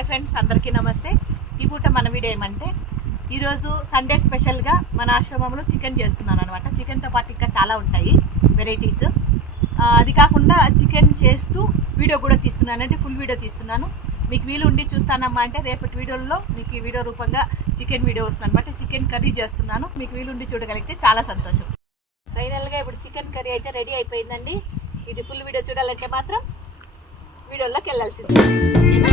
Hi friends, అందరికీ నమస్తే. ఈ పూట మన వీడియో ఏమంటే ఈరోజు సండే స్పెషల్గా మన ఆశ్రమంలో చికెన్ చేస్తున్నాను అనమాట. చికెన్తో పాటు ఇంకా చాలా ఉంటాయి వెరైటీస్. అది కాకుండా చికెన్ చేస్తూ వీడియో కూడా తీస్తున్నాను, అంటే ఫుల్ వీడియో తీస్తున్నాను. మీకు వీలు ఉండి చూస్తానమ్మా అంటే రేపటి వీడియోలో మీకు ఈ వీడియో రూపంగా చికెన్ వీడియో వస్తుంది అనమాట. చికెన్ కర్రీ చేస్తున్నాను, మీకు వీలు ఉండి చూడగలిగితే చాలా సంతోషం. ఫైనల్గా ఇప్పుడు చికెన్ కర్రీ అయితే రెడీ అయిపోయిందండి. ఇది ఫుల్ వీడియో చూడాలంటే మాత్రం వీడియోలోకి వెళ్ళాల్సింది. వీడియో